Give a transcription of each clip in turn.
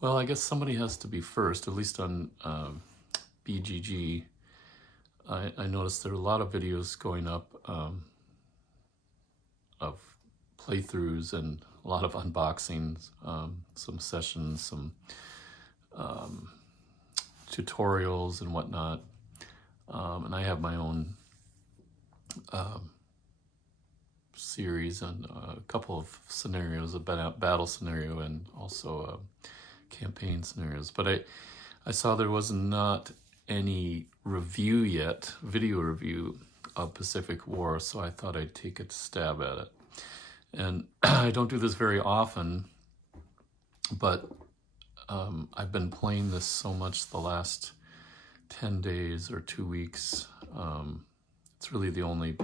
Well, I guess somebody has to be first, at least on BGG. I noticed there are a lot of videos going up of playthroughs and a lot of unboxings, some sessions, some tutorials and whatnot. And I have my own series on a couple of scenarios, a battle scenario and also campaign scenarios. But I saw there was not any review yet, video review of Pacific War, so I thought I'd take a stab at it. And I don't do this very often, but I've been playing this so much the last 10 days or 2 weeks. It's really the only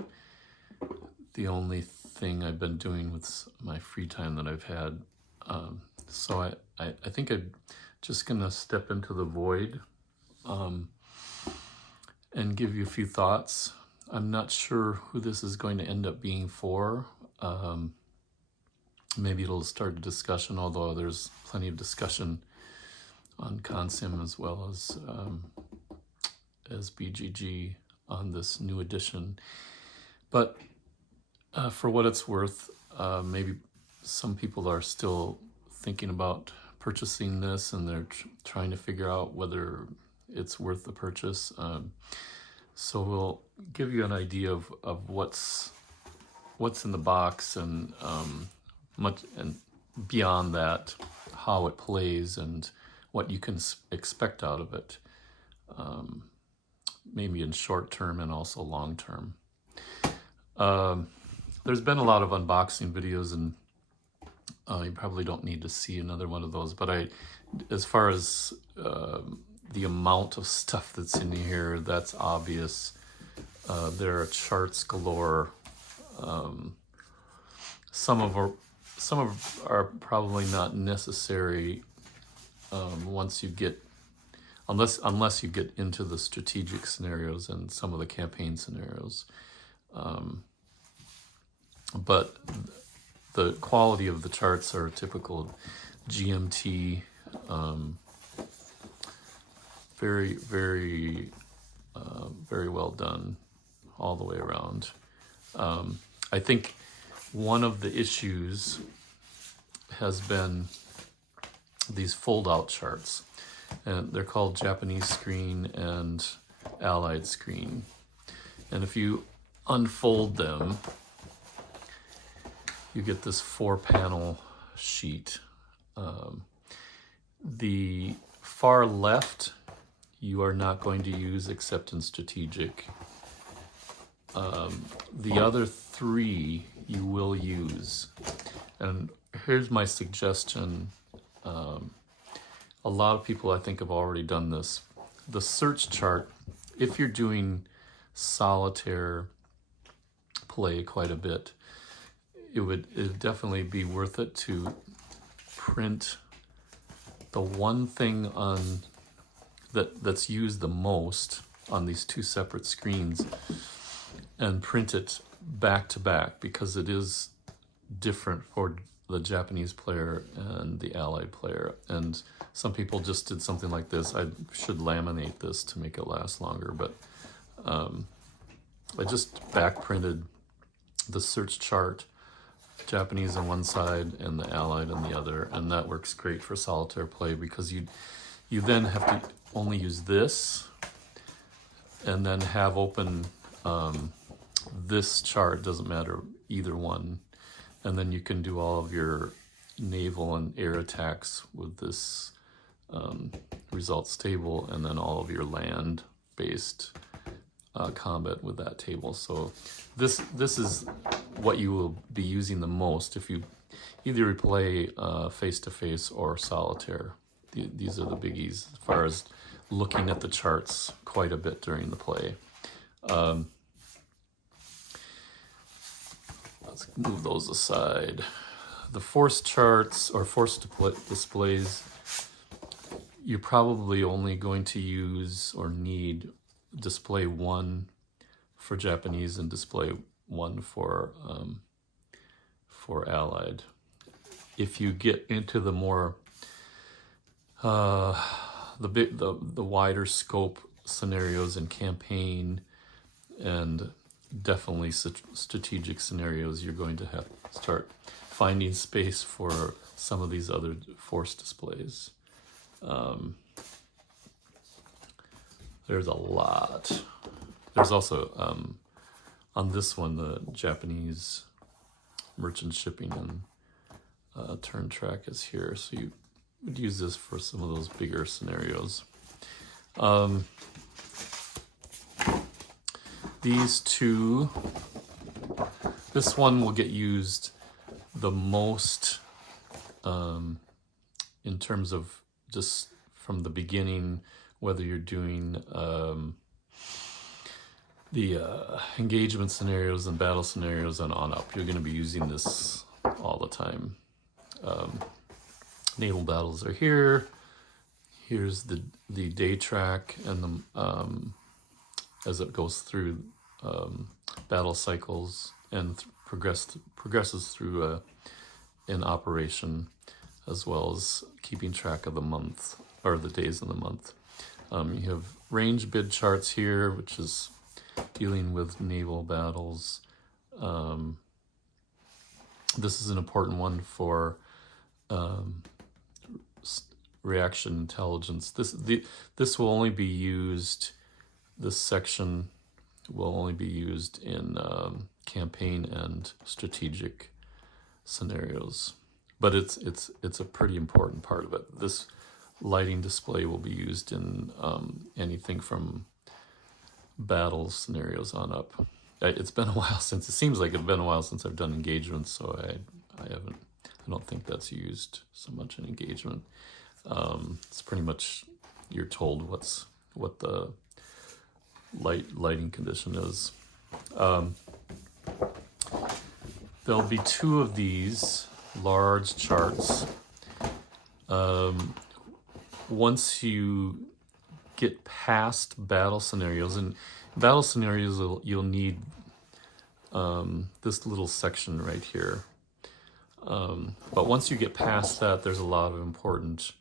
thing I've been doing with my free time that I've had. So I think I'm just gonna step into the void and give you a few thoughts. I'm not sure who this is going to end up being for. Maybe it'll start a discussion, although there's plenty of discussion on Consim as well as BGG on this new edition. But for what it's worth, maybe some people are still thinking about purchasing this and they're trying to figure out whether it's worth the purchase. So we'll give you an idea of what's in the box and much and beyond that, how it plays and what you can expect out of it, maybe in short term and also long term. There's been a lot of unboxing videos, and you probably don't need to see another one of those, but as far as the amount of stuff that's in here, that's obvious. There are charts galore. Some are probably not necessary once you get, unless you get into the strategic scenarios and some of the campaign scenarios. But the quality of the charts are typical GMT, very, very, very well done all the way around. I think one of the issues has been these fold-out charts, and they're called Japanese screen and Allied screen. And if you unfold them, you get this 4-panel sheet. The far left you are not going to use except in strategic. The other 3 you will use. And here's my suggestion. A lot of people I think have already done this. The search chart, if you're doing solitaire play quite a bit, it would definitely be worth it to print the one thing on that's used the most on these 2 separate screens and print it back to back, because it is different for the Japanese player and the Allied player. And some people just did something like this. I should laminate this to make it last longer, but I just back printed the search chart, Japanese on one side and the Allied on the other, and that works great for solitaire play, because you then have to only use this and then have open this chart, doesn't matter either one, and then you can do all of your naval and air attacks with this results table, and then all of your land based combat with that table. So this is what you will be using the most if you either play face-to-face or solitaire. These are the biggies as far as looking at the charts quite a bit during the play. Let's move those aside. The force charts or force displays, you're probably only going to use or need display 1 for Japanese and display 1 for Allied. If you get into the more The wider scope scenarios in campaign, and definitely strategic scenarios, you're going to have to start finding space for some of these other force displays. There's a lot. There's also, on this one, the Japanese merchant shipping and turn track is here. So you would use this for some of those bigger scenarios. These two, this one will get used the most in terms of just from the beginning, whether you're doing the engagement scenarios and battle scenarios and on up. You're going to be using this all the time. Naval battles are here. Here's the day track and the as it goes through battle cycles and progresses through an operation, as well as keeping track of the month or the days of the month. You have range bid charts here, which is dealing with naval battles. This is an important one for reaction intelligence. This will only be used. This section will only be used in campaign and strategic scenarios, but it's a pretty important part of it. This lighting display will be used in anything from battle scenarios on up. It's been a while since, it seems like it's been a while since I've done engagements, so I don't think that's used so much in engagement. It's pretty much, you're told what the lighting condition is. There'll be two of these large charts. Once you get past battle scenarios, and battle scenarios you'll need this little section right here. But once you get past that, there's a lot of important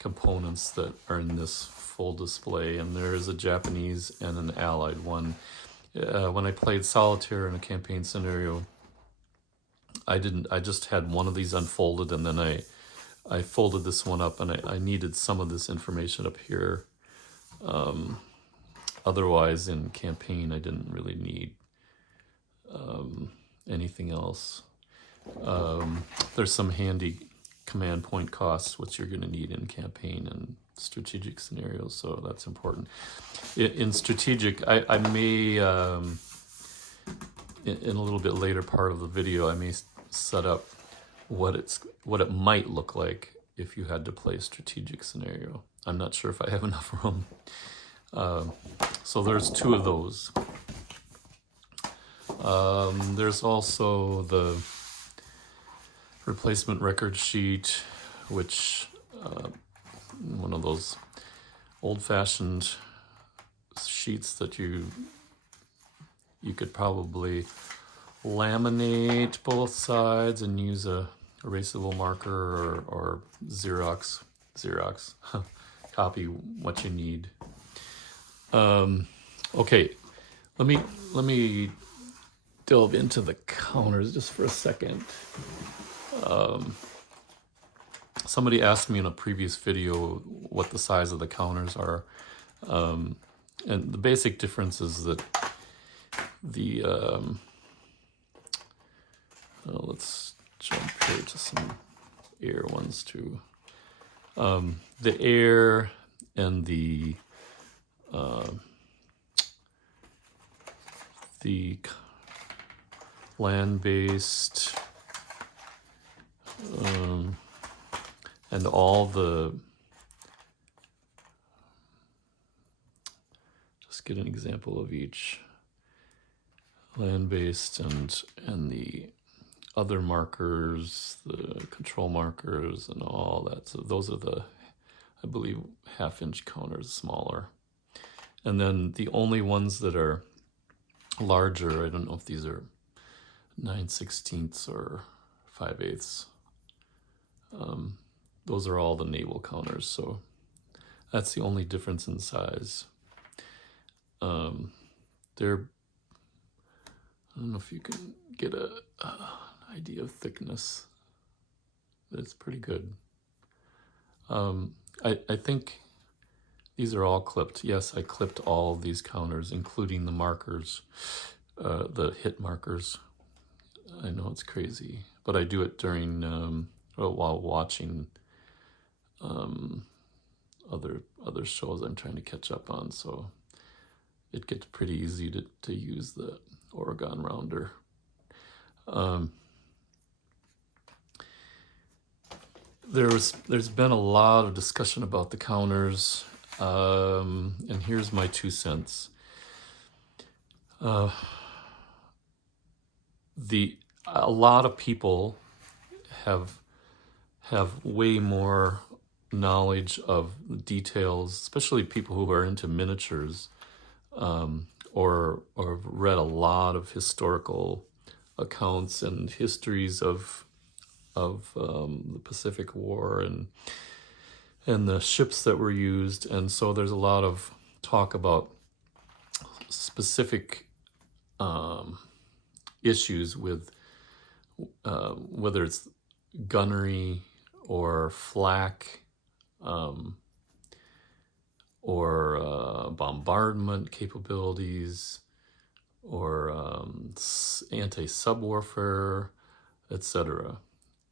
components that are in this full display, and there is a Japanese and an Allied one. When I played solitaire in a campaign scenario, I just had one of these unfolded, and then I folded this one up, and I needed some of this information up here. Otherwise, in campaign, I didn't really need anything else. There's some handy command point costs, which you're going to need in campaign and strategic scenarios, so that's important. In strategic, I may, in a little bit later part of the video, I may set up what it might look like if you had to play a strategic scenario. I'm not sure if I have enough room. So there's two of those. There's also the replacement record sheet, which one of those old-fashioned sheets that you could probably laminate both sides and use a erasable marker or Xerox copy what you need. Okay, let me delve into the counters just for a second. Somebody asked me in a previous video what the size of the counters are, and the basic difference is that the let's jump here to some air ones too. The air and the land-based and all the, just get an example of each, land-based and the other markers, the control markers and all that. So those are the, I believe, half-inch counters, smaller. And then the only ones that are larger, I don't know if these are 9/16 or 5/8. those are all the naval counters. So that's the only difference in size. They're, I don't know if you can get an idea of thickness. It's pretty good. I think these are all clipped. Yes, I clipped all of these counters, including the markers, the hit markers. I know it's crazy, but I do it during while watching other shows I'm trying to catch up on. So it gets pretty easy to use the Oregon rounder. There's been a lot of discussion about the counters, and here's my 2 cents. A lot of people have way more knowledge of the details, especially people who are into miniatures, or have read a lot of historical accounts and histories of the Pacific War and the ships that were used. And so there's a lot of talk about specific issues with whether it's gunnery or flak, or bombardment capabilities, or anti-sub warfare, etc.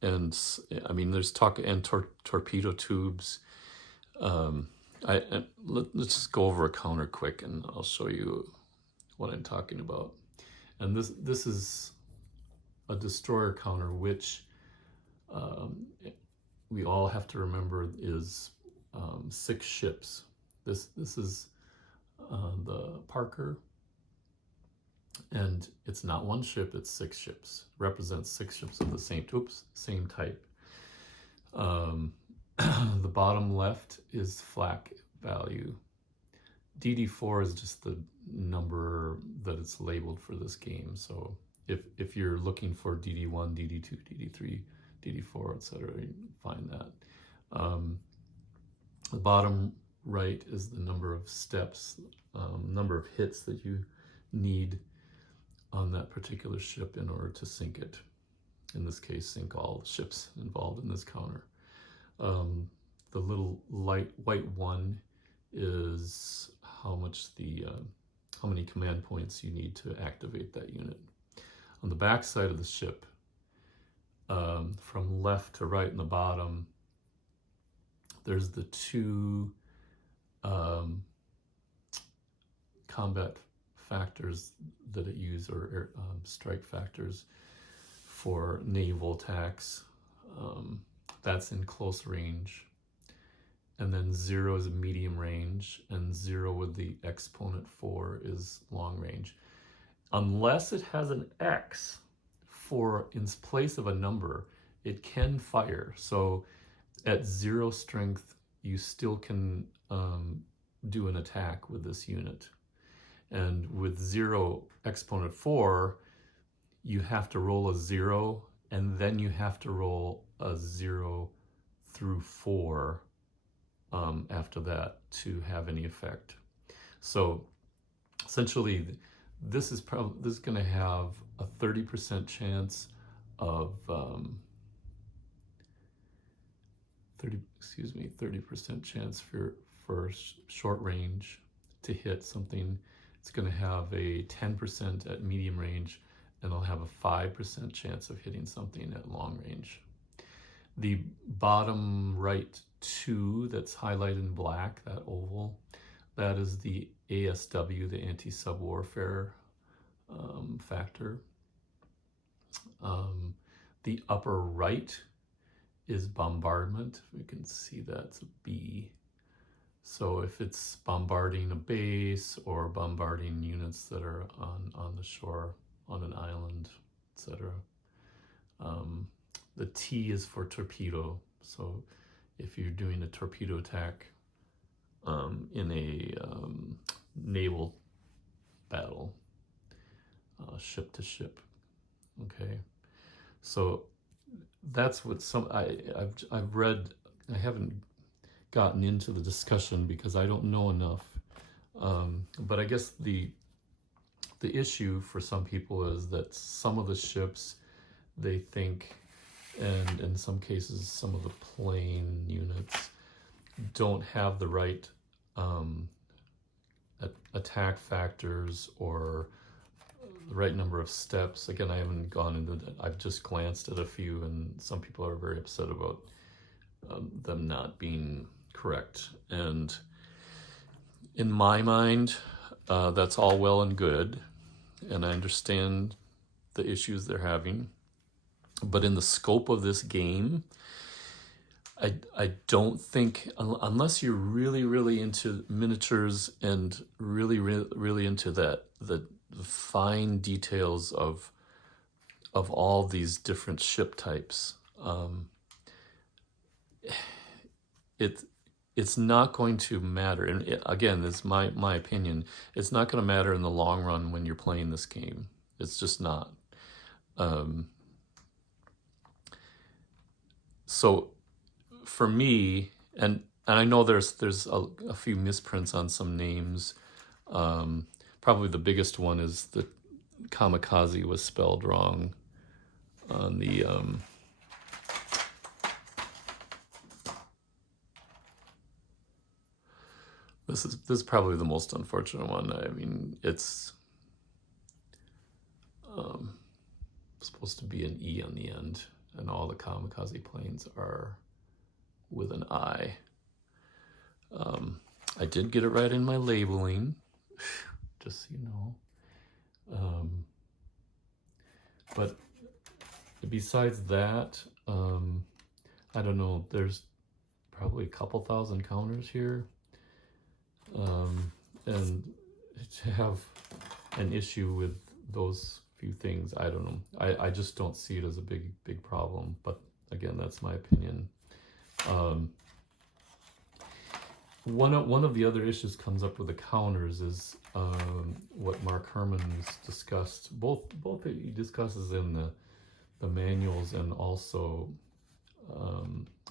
And I mean, there's talk and torpedo tubes. Let's just go over a counter quick, and I'll show you what I'm talking about. And this is a destroyer counter, which we all have to remember is 6 ships. This is the Parker, and it's not 1 ship, it's 6 ships. Represents 6 ships of the same type. The bottom left is flak value. DD4 is just the number that it's labeled for this game. So if you're looking for DD1, DD2, DD3, DD4, etc., you can find that. The bottom right is the number of steps, number of hits that you need on that particular ship in order to sink it. In this case, sink all the ships involved in this counter. The little light white one is how many command points you need to activate that unit. On the back side of the ship, from left to right in the bottom, there's the 2 combat factors that it uses, or strike factors for naval attacks. That's in close range. And then 0 is medium range, and 0 with the exponent 4 is long range. Unless it has an X in place of a number, it can fire. So at 0 strength, you still can do an attack with this unit. And with 0 exponent 4, you have to roll a 0, and then you have to roll a 0 through 4 after that to have any effect. So essentially, this is going to have a 30% chance of 30% chance for short range to hit something. It's going to have a 10% at medium range, and it'll have a 5% chance of hitting something at long range. The bottom right 2 that's highlighted in black, that oval, that is the ASW, the anti-sub warfare factor. The upper right is bombardment. We can see that's a B. So if it's bombarding a base or bombarding units that are on the shore, on an island, etc. The T is for torpedo. So if you're doing a torpedo attack in a naval battle, ship to ship. Okay, so that's what I've read I haven't gotten into the discussion because I don't know enough. But I guess the issue for some people is that some of the ships, they think, and in some cases some of the plane units don't have the right attack factors or the right number of steps. Again, I haven't gone into that. I've just glanced at a few, and some people are very upset about them not being correct. And in my mind, that's all well and good, and I understand the issues they're having. But in the scope of this game, I don't think, unless you're really, really into miniatures and really, really, really into that, the fine details of all these different ship types, it's not going to matter. And again, this is my opinion. It's not going to matter in the long run when you're playing this game. It's just not. So for me, and I know there's a few misprints on some names. Probably the biggest one is that kamikaze was spelled wrong on the this is probably the most unfortunate one. I mean, it's supposed to be an E on the end, and all the kamikaze planes are with an I. I did get it right in my labeling, just so you know. But besides that, I don't know, there's probably a couple thousand counters here. And to have an issue with those few things, I don't know. I just don't see it as a big problem. But again, that's my opinion. One of the other issues comes up with the counters is what Mark Herman's discussed. Both he discusses in the manuals and also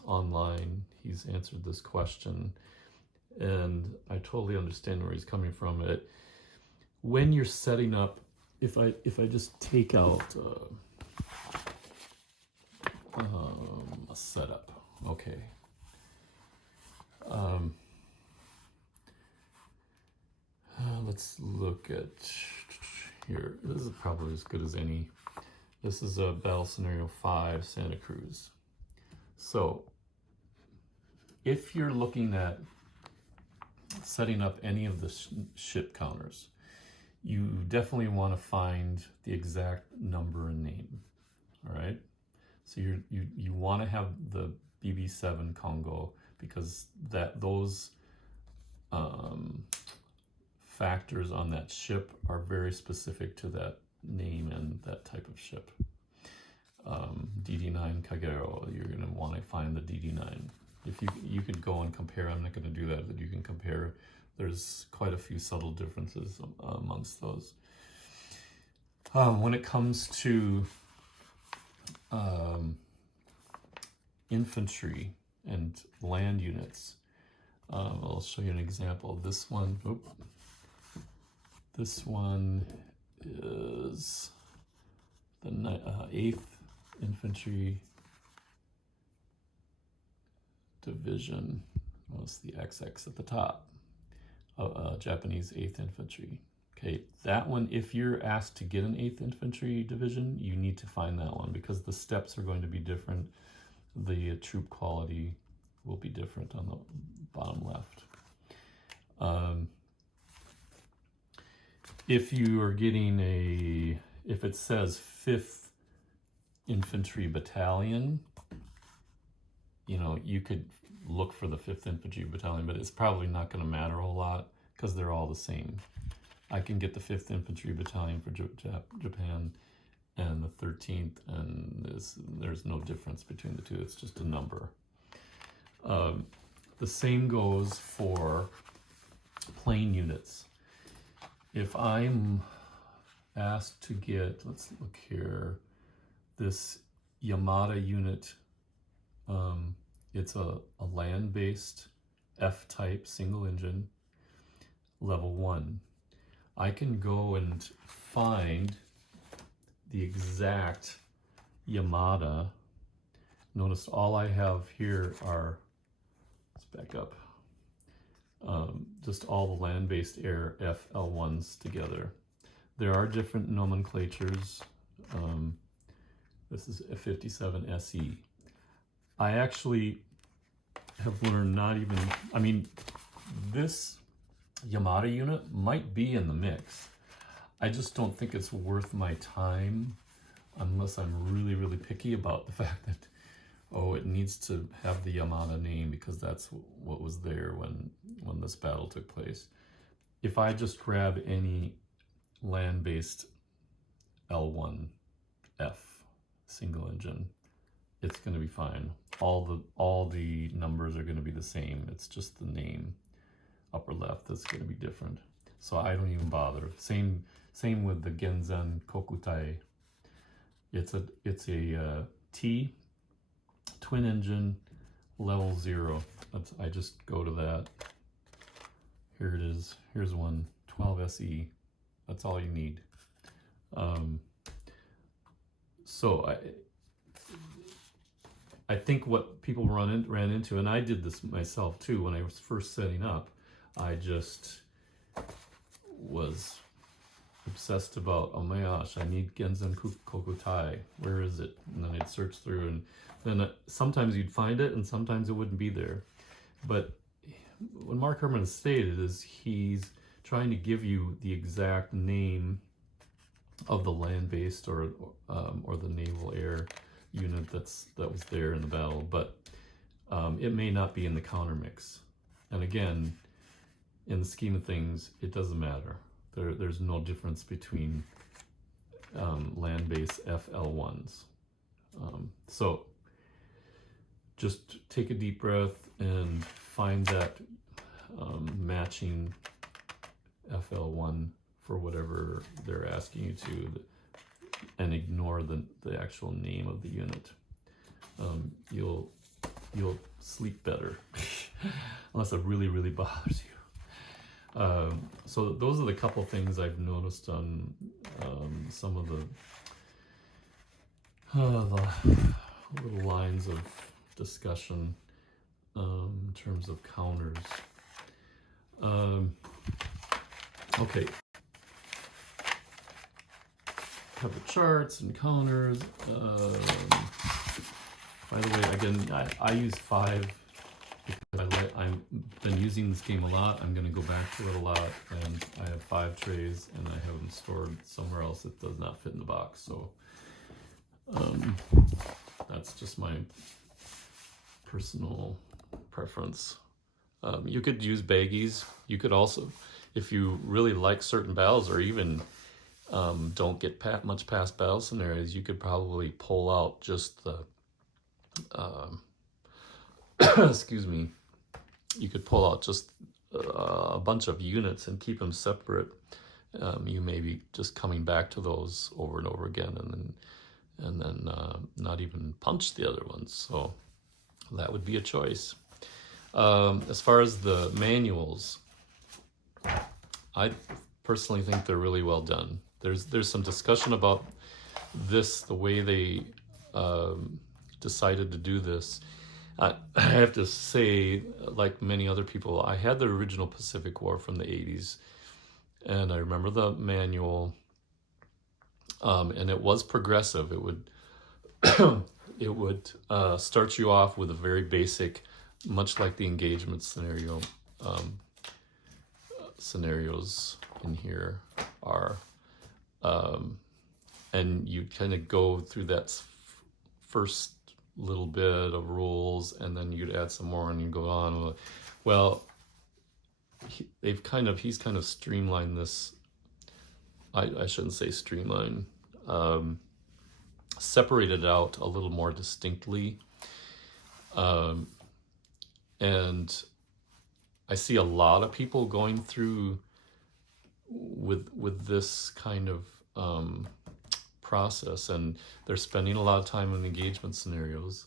online. He's answered this question, and I totally understand where he's coming from. When you're setting up, if I just take out a setup, okay. Let's look at here. This is probably as good as any. This is a Battle Scenario 5 Santa Cruz. So if you're looking at setting up any of the ship counters, you definitely want to find the exact number and name. All right. So you want to have the BB7 Congo, because those factors on that ship are very specific to that name and that type of ship. DD9 Kagero, you're going to want to find the DD9. If you could go and compare, I'm not going to do that, but you can compare. There's quite a few subtle differences amongst those. When it comes to infantry and land units, I'll show you an example. This one is the 8th Infantry Division. Well, it's the XX at the top. Japanese 8th Infantry. Okay, that one, if you're asked to get an 8th Infantry Division, you need to find that one, because the steps are going to be different. The troop quality will be different on the bottom left. If you are getting if it says 5th Infantry Battalion, you could look for the 5th Infantry Battalion, but it's probably not going to matter a whole lot because they're all the same. I can get the 5th Infantry Battalion for Japan and the 13th, and there's no difference between the two. It's just a number. The same goes for plane units. If I'm asked to get, let's look here, this Yamada unit It's a land-based F-type single engine level 1. I can go and find the exact Yamada. Notice all I have here are, let's back up, just all the land-based air FL1s together. There are different nomenclatures. This is a 57 SE. I actually have learned not even, I mean, this Yamada unit might be in the mix. I just don't think it's worth my time unless I'm really, really picky about the fact that, oh, it needs to have the Yamada name because that's what was there when this battle took place. If I just grab any land-based L1F single engine, it's going to be fine. All the numbers are going to be the same. It's just the name upper left that's going to be different. So I don't even bother. Same with the Genzen Kokutai. It's a T twin engine level 0. I just go to that. Here it is. Here's one, 12 SE. That's all you need. So I think what people ran into, and I did this myself too when I was first setting up, I just was obsessed about, oh my gosh, I need Genzen Kokutai. Where is it? And then I'd search through, and then sometimes you'd find it and sometimes it wouldn't be there. But what Mark Herman stated is he's trying to give you the exact name of the land-based or the naval air unit that was there in the battle, but it may not be in the counter mix. And again, in the scheme of things, it doesn't matter. There's no difference between land-based FL1s. So just take a deep breath and find that matching FL1 for whatever they're asking you to, and ignore the actual name of the unit. You'll sleep better unless it really, really bothers you. So those are the couple things I've noticed on some of the little lines of discussion in terms of counters. Okay. Cover charts and counters. By the way, again, I use 5 because I've been using this game a lot. I'm going to go back to it a lot, and I have 5 trays, and I have them stored somewhere else that does not fit in the box. So that's just my personal preference. You could use baggies. You could also, if you really like certain battles, or even don't get much past battle scenarios, you could probably pull out just the excuse me, you could pull out just a bunch of units and keep them separate. You may be just coming back to those over and over again, and then not even punch the other ones. So that would be a choice. As far as the manuals, I personally think they're really well done. There's some discussion about this, the way they decided to do this. I have to say, like many other people, I had the original Pacific War from the 80s, and I remember the manual, and it was progressive. It would it would start you off with a very basic, much like the engagement scenarios in here are, and you kind of go through that first little bit of rules, and then you'd add some more, and you go on. Well, he's kind of streamlined this. I shouldn't say streamline. Separated out a little more distinctly, and I see a lot of people going through with this kind of process, and they're spending a lot of time in engagement scenarios.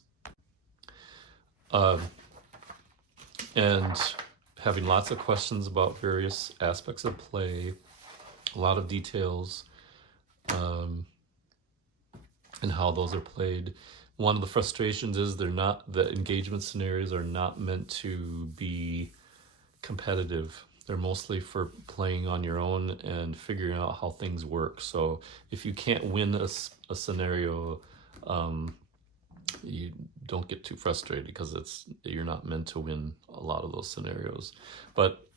And having lots of questions about various aspects of play, a lot of details, um, and how those are played. One of the frustrations is the engagement scenarios are not meant to be competitive. They're mostly for playing on your own and figuring out how things work. So if you can't win a scenario, you don't get too frustrated because you're not meant to win a lot of those scenarios. But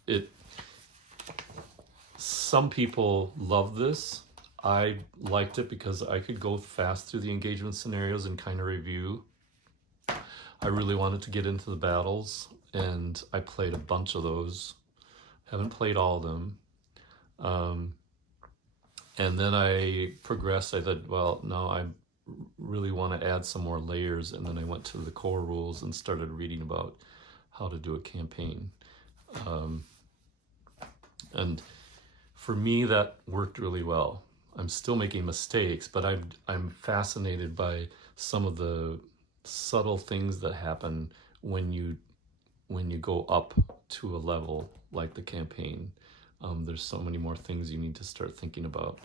some people love this. I liked it because I could go fast through the engagement scenarios and kind of review. I really wanted to get into the battles, and I played a bunch of those. Haven't played all of them. And then I progressed. I thought, well, no, I really want to add some more layers. And then I went to the core rules and started reading about how to do a campaign. And for me, that worked really well. I'm still making mistakes, but I'm fascinated by some of the subtle things that happen when you go up to a level like the campaign. There's so many more things you need to start thinking about,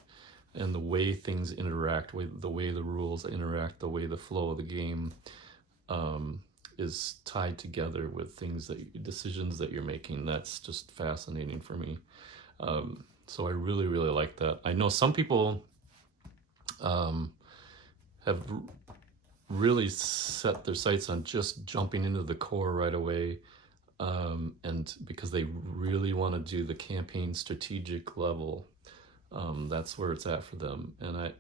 and the way things interact, the way the rules interact, the way the flow of the game is tied together with decisions that you're making. That's just fascinating for me. So I really, really like that. I know some people have really set their sights on just jumping into the core right away, and because they really want to do the campaign strategic level. That's where it's at for them, and I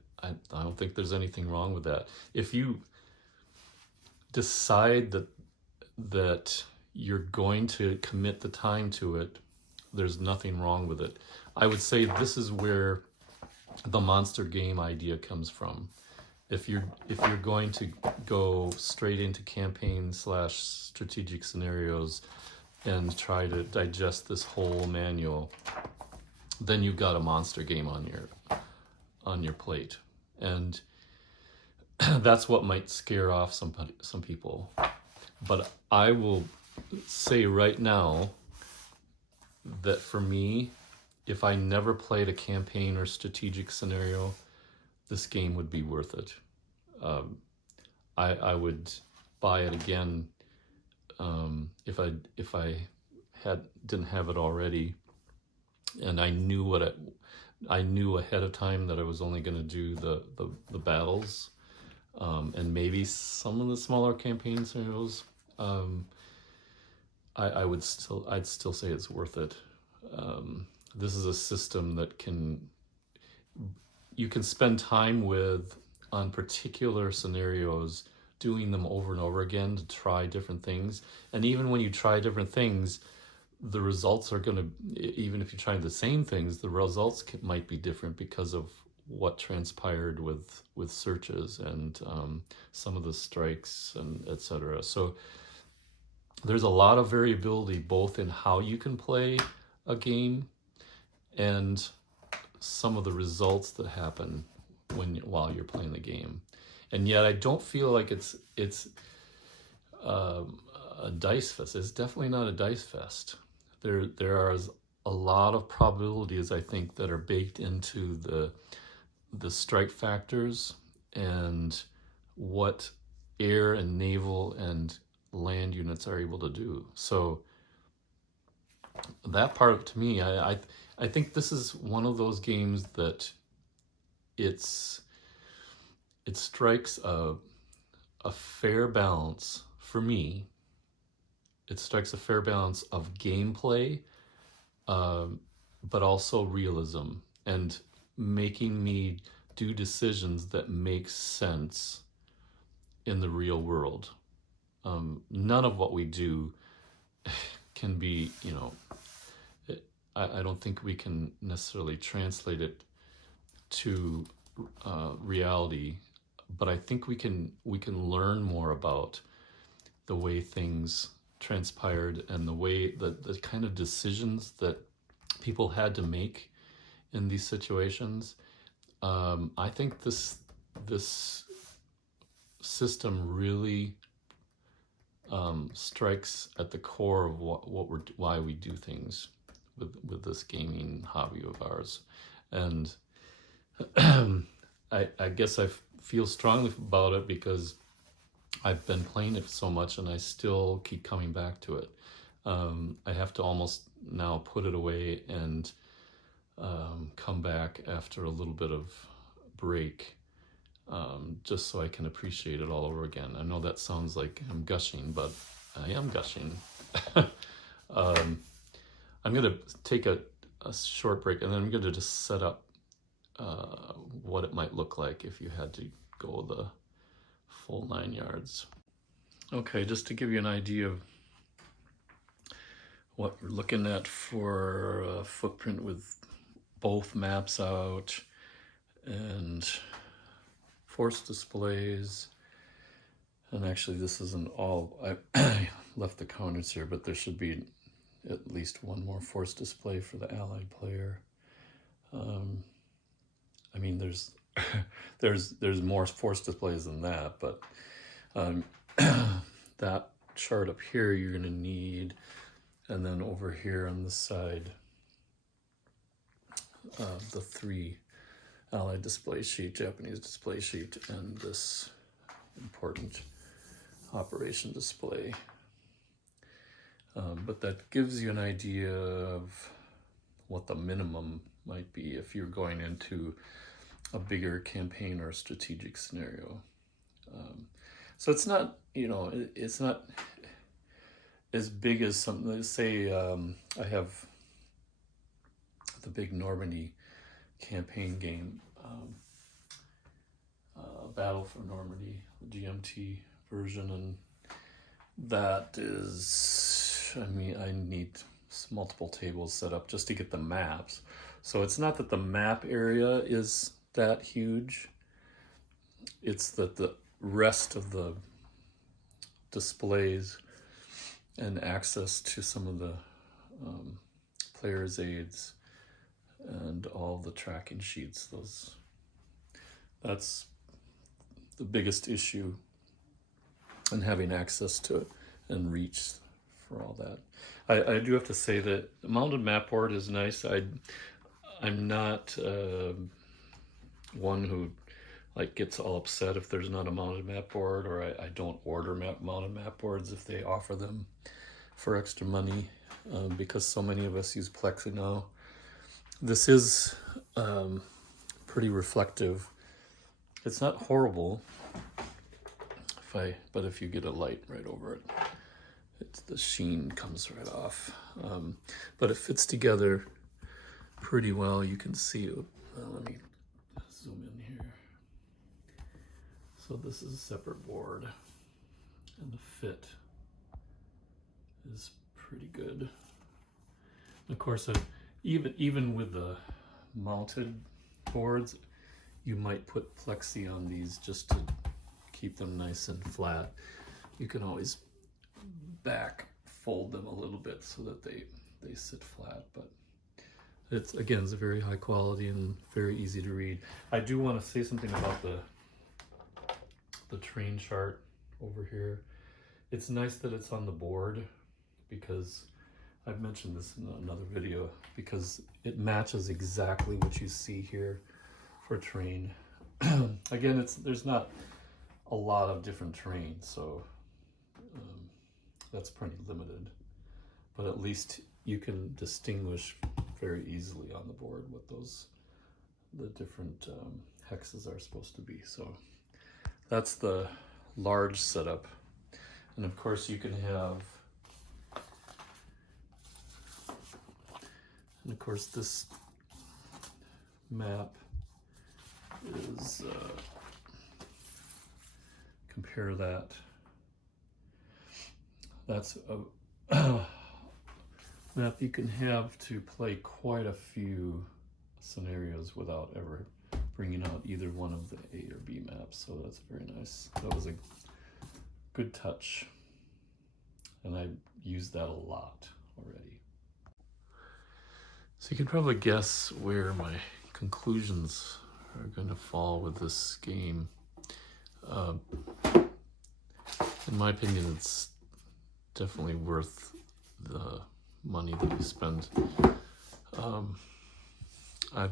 don't think there's anything wrong with that. If you decide that you're going to commit the time to it, there's nothing wrong with it. I would say this is where the monster game idea comes from. If you're going to go straight into campaign / strategic scenarios and try to digest this whole manual, then you've got a monster game on your plate, and that's what might scare off some people. But I will say right now that for me, if I never played a campaign or strategic scenario, this game would be worth it. I would buy it again if I didn't have it already, and I knew ahead of time that I was only going to do the battles, and maybe some of the smaller campaign scenarios. I'd still say it's worth it. This is a system that you can spend time with on particular scenarios, doing them over and over again to try different things. And even when you try different things, the results are going to, even if you try the same things, the results might be different because of what transpired with searches and some of the strikes and etc. So there's a lot of variability both in how you can play a game and some of the results that happen while you're playing the game. And yet I don't feel like it's a dice fest. It's definitely not a dice fest. There are a lot of probabilities, I think, that are baked into the strike factors and what air and naval and land units are able to do. So that part, to me, I think this is one of those games that it strikes a fair balance for me. It strikes a fair balance of gameplay, but also realism and making me do decisions that make sense in the real world. None of what we do can be, I don't think we can necessarily translate it to reality, but I think we can learn more about the way things transpired and the way the kind of decisions that people had to make in these situations. I think this system really strikes at the core of why we do things with this gaming hobby of ours. And I guess I feel strongly about it because I've been playing it so much and I still keep coming back to it. I have to almost now put it away and come back after a little bit of break, just so I can appreciate it all over again. I know that sounds like I'm gushing, but I am gushing. I'm going to take a short break, and then I'm going to just set up what it might look like if you had to go the full 9 yards. Okay, just to give you an idea of what we're looking at for a footprint with both maps out and force displays. And actually this isn't all, I left the counters here, but there should be at least one more force display for the allied player. I mean, there's there's more force displays than that, but that chart up here you're going to need, and then over here on this side, the 3 allied display sheet, Japanese display sheet, and this important operation display. But that gives you an idea of what the minimum might be if you're going into a bigger campaign or strategic scenario. So it's not, it's not as big as something, say I have the big Normandy campaign game, Battle for Normandy, the GMT version, and that is, I mean, I need multiple tables set up just to get the maps. So it's not that the map area is that huge, it's that the rest of the displays and access to some of the player's aids and all the tracking sheets, that's the biggest issue, and having access to it and reach for all that. I do have to say that the mounted map board is nice. I'm not one who gets all upset if there's not a mounted map board, or I don't order mounted map boards if they offer them for extra money, because so many of us use Plexi now. This is pretty reflective. It's not horrible, but if you get a light right over it, the sheen comes right off. But it fits together pretty well. You can see it. Let me zoom in here. So this is a separate board, and the fit is pretty good. Of course, even with the mounted boards, you might put Plexi on these just to keep them nice and flat. You can always back fold them a little bit so that they sit flat, but it's a very high quality and very easy to read. I do want to say something about the train chart over here. It's nice that it's on the board, because I've mentioned this in another video, because it matches exactly what you see here for train. Again, there's not a lot of different trains, so that's pretty limited, but at least you can distinguish very easily on the board what the different hexes are supposed to be. So that's the large setup, and of course you can have, and of course this map is compare that. That's a map you can have to play quite a few scenarios without ever bringing out either one of the A or B maps. So that's very nice. That was a good touch, and I used that a lot already. So you can probably guess where my conclusions are going to fall with this game. In my opinion, it's definitely worth the money that you spend. I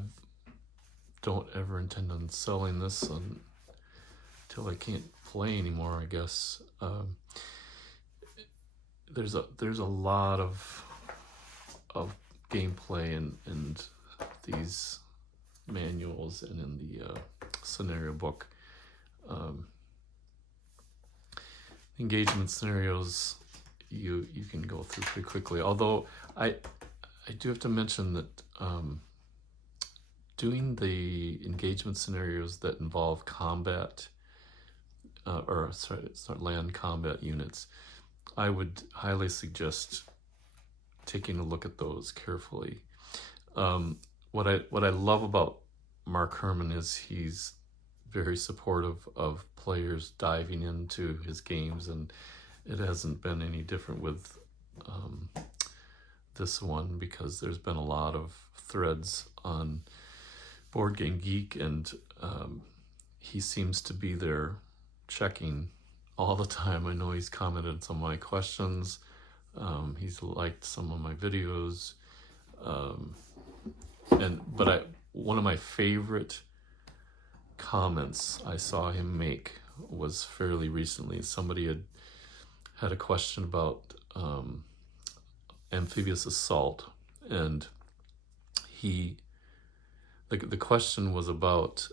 don't ever intend on selling this until I can't play anymore, I guess. There's a lot of gameplay in these manuals and in the scenario book. Engagement scenarios you can go through pretty quickly. Although I do have to mention that doing the engagement scenarios that involve combat land combat units, I would highly suggest taking a look at those carefully. What I love about Mark Herman is he's very supportive of players diving into his games, and it hasn't been any different with this one, because there's been a lot of threads on Board Game Geek, and he seems to be there checking all the time. I know he's commented on some of my questions. He's liked some of my videos. But one of my favorite comments I saw him make was fairly recently. Somebody had a question about amphibious assault, and the question was about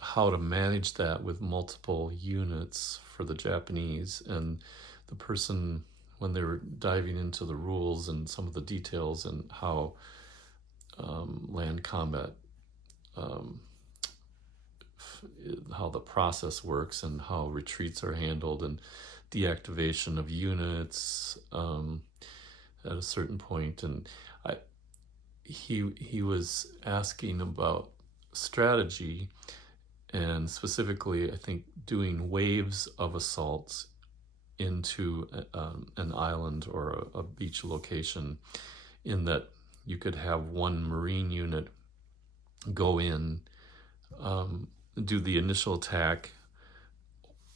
how to manage that with multiple units for the Japanese. And the person, when they were diving into the rules and some of the details and how land combat, how the process works and how retreats are handled and deactivation of units at a certain point, and he was asking about strategy, and specifically I think doing waves of assaults into an island or a beach location, in that you could have one Marine unit go in, do the initial attack,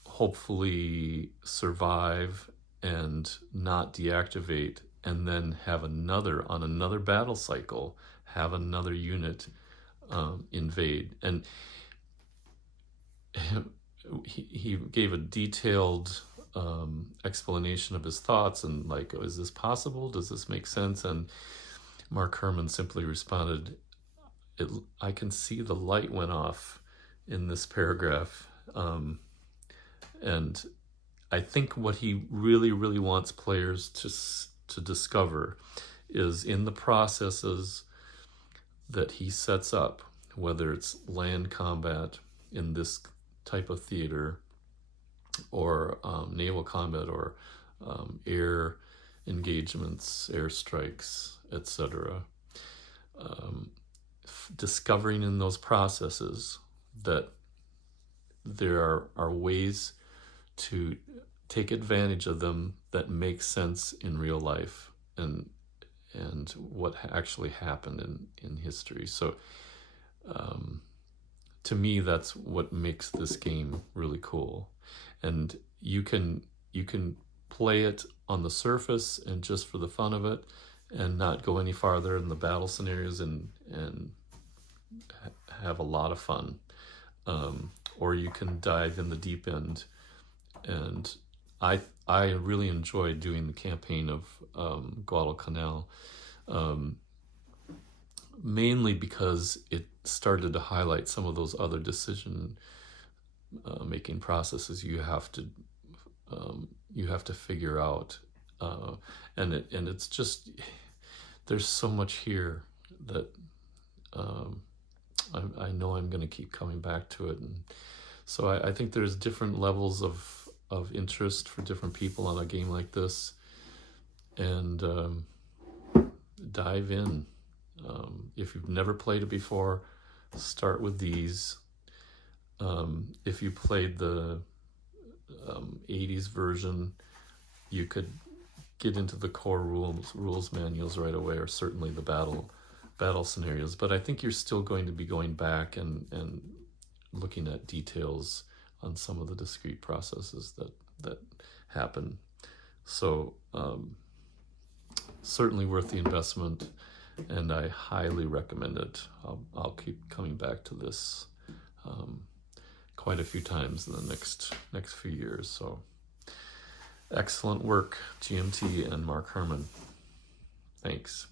hopefully survive and not deactivate, and then have on another battle cycle, have another unit invade. And he gave a detailed explanation of his thoughts, and like, is this possible? Does this make sense? And Mark Herman simply responded, I can see the light went off in this paragraph. And I think what he really, really wants players to discover is, in the processes that he sets up, whether it's land combat in this type of theater, or naval combat, or air engagements, airstrikes, etc. Discovering in those processes that there are ways to take advantage of them that make sense in real life, and what actually happened in history. So to me, that's what makes this game really cool. And you can play it on the surface and just for the fun of it, and not go any farther in the battle scenarios, and have a lot of fun. Or you can dive in the deep end. And I really enjoyed doing the campaign of Guadalcanal, mainly because it started to highlight some of those other decision making processes you have to figure out, and it's just, there's so much here that I know I'm going to keep coming back to it. And so I think there's different levels of interest for different people on a game like this, and dive in. If you've never played it before, start with these. If you played the 80s version, you could get into the core rules manuals right away, or certainly the battle scenarios. But I think you're still going to be going back and looking at details on some of the discrete processes that happen. So certainly worth the investment, and I highly recommend it. I'll keep coming back to this quite a few times in the next few years. So excellent work, GMT and Mark Herman. Thanks.